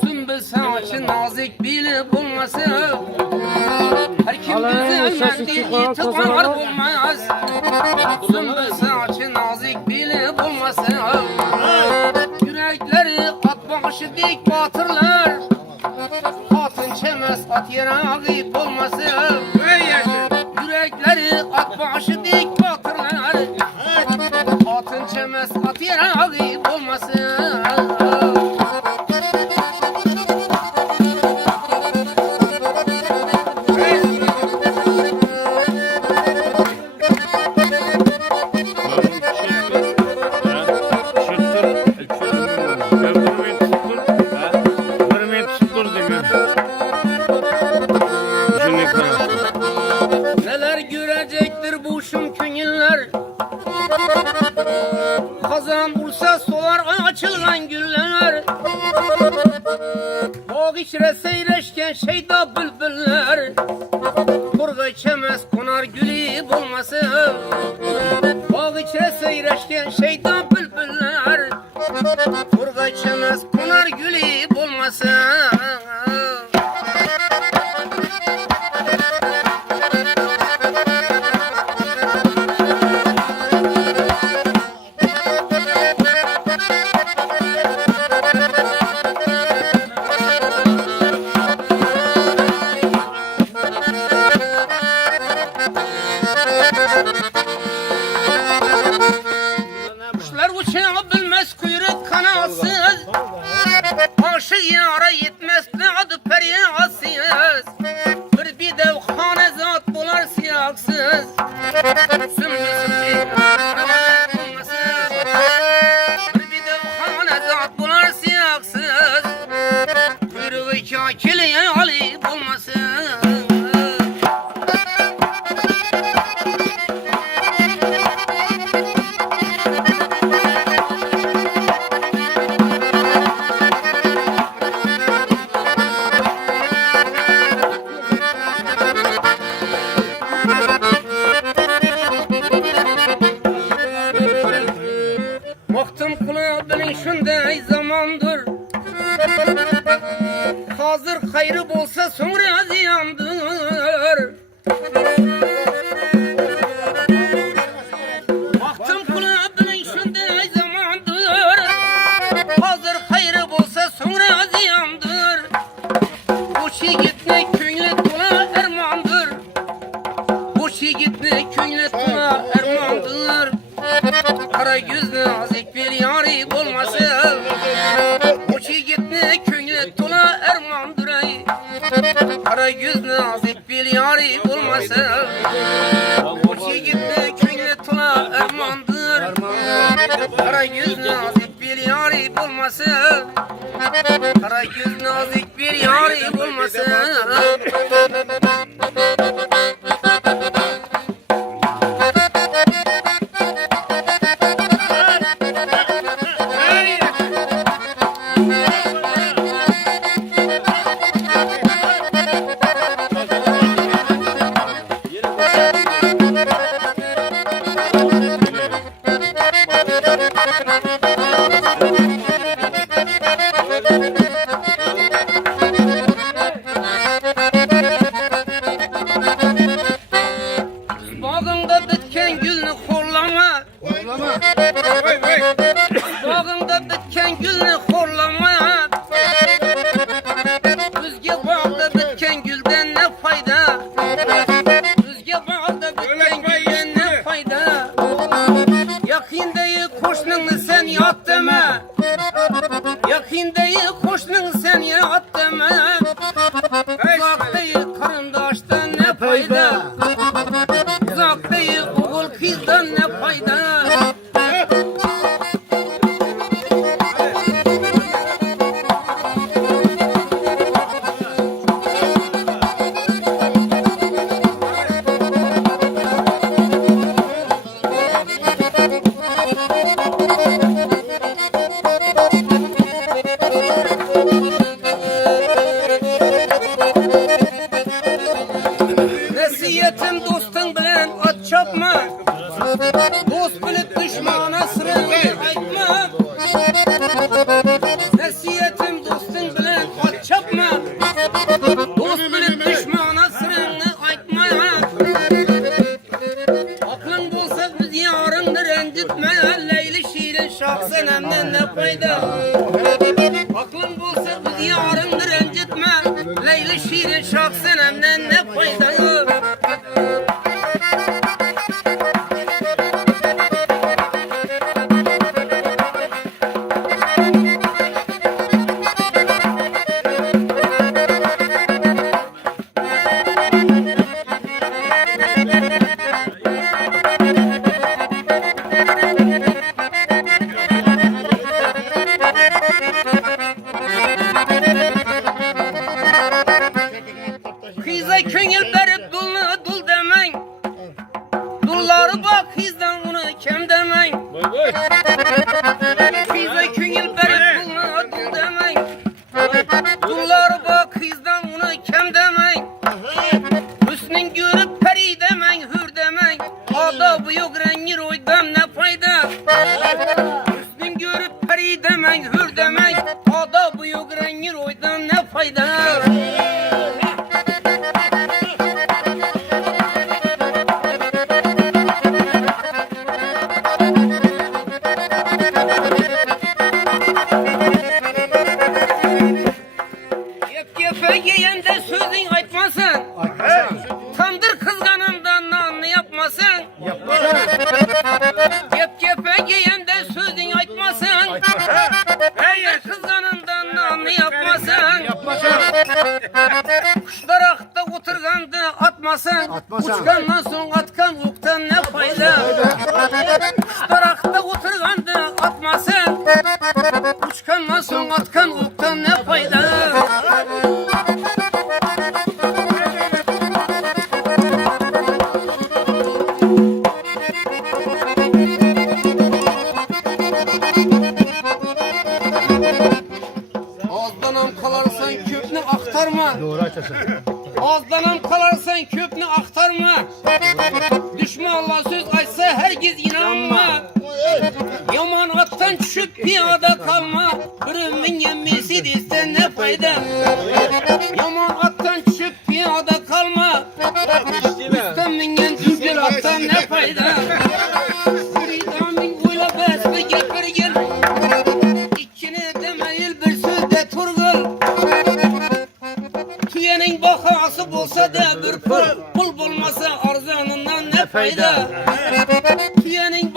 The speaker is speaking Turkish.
Sümbül saçı nazik bilip olmasın. Her kim güzelmendi itibar olmaz. Sümbül saçı nazik bilip olmasın. Yürekleri at başı dik batırlar. Atın çemez at yere ağıyıp olmasın. Yürekleri at başı dik batırlar. Atın çemez at yere ağıyıp olmasın. Neler görecektir bu şumkün yıllar. Kazan vursa solar açılan güller. Bağ içre seyreşken şeyda bülbüller. Kurga içemez konar gülü bulmasın. Bağ içre seyreşken şeyda bülbüller. Kurga içemez konar gülü bulmasın. Kuşlar uçabilmez kuyruk kanatsız. Başı yara yetmez ne adı periyatsız. Bir dev hanezat bular siyaksız. Bir dev hanezat bular siyaksız. Kuyruğu kakiliye ali bulmasın. Baktım kulağa bilin şunday zamandır. Hazır hayrı bolsa sonra ziyandır. Baktım kulağa bilin şunday zamandır. Hazır hayrı bolsa sonra ziyandır. Boş gitmek köyüne tola ermandır. Boş gitmek köyüne tola ermandır. Kara gözlü nazik bir yari bulmasın. Uçu gitme köyüne tola ermandır ay. Kara gözlü nazik bir yari bulmasın. Uçu gitme köyüne tola ermandır. Kara gözlü nazik bir yari bulmasın. Kara gözlü nazik bir yari bulmasın. Bağımda bitken gülünü horlama. Bağımda bitken gülünü horlama. Özge bağda bitken gülden ne fayda? Özge bağda bitken gülden ne fayda? Yakındayı koşnunu sen yat deme. Yakındayı koşnunu sen yat deme. Uzaktayı karındaştan ne fayda? Uzaktayı oğul kızdan ne fayda? da büyük rengin oydan ne fayda? Yep giyende sözün aytmasın. Tandır kızganından nanlı yapmasın. Yep giyende sözün aytmasın. Tandır kızganından nanlı yapmasın. Kuşdarakta oturgandı atmasın. Uçkandan son atkan uktan ne fayda? Kuşdarakta oturgandı atmasın. Uçkandan son atkan uktan ne fayda? Ağızdanam kalarsan köpünü aktarma. Doğru açasın. Ağızdanam kalarsan köpünü aktarma. Düşmanla söz açsa herkes inanma. Yaman attan düşüp piyada kalma. Bürümün yemmesi desen ne fayda? Yaman attan düşüp piyada kalma. Üstten mingen düzgün attan ne fayda? Müridamin uyla besli geper gel. İkini demeyil bir sözde turgul. Tüyenin bakası bulsa da bir pul. Pul bulmasa arzanından ne fayda? Tüyenin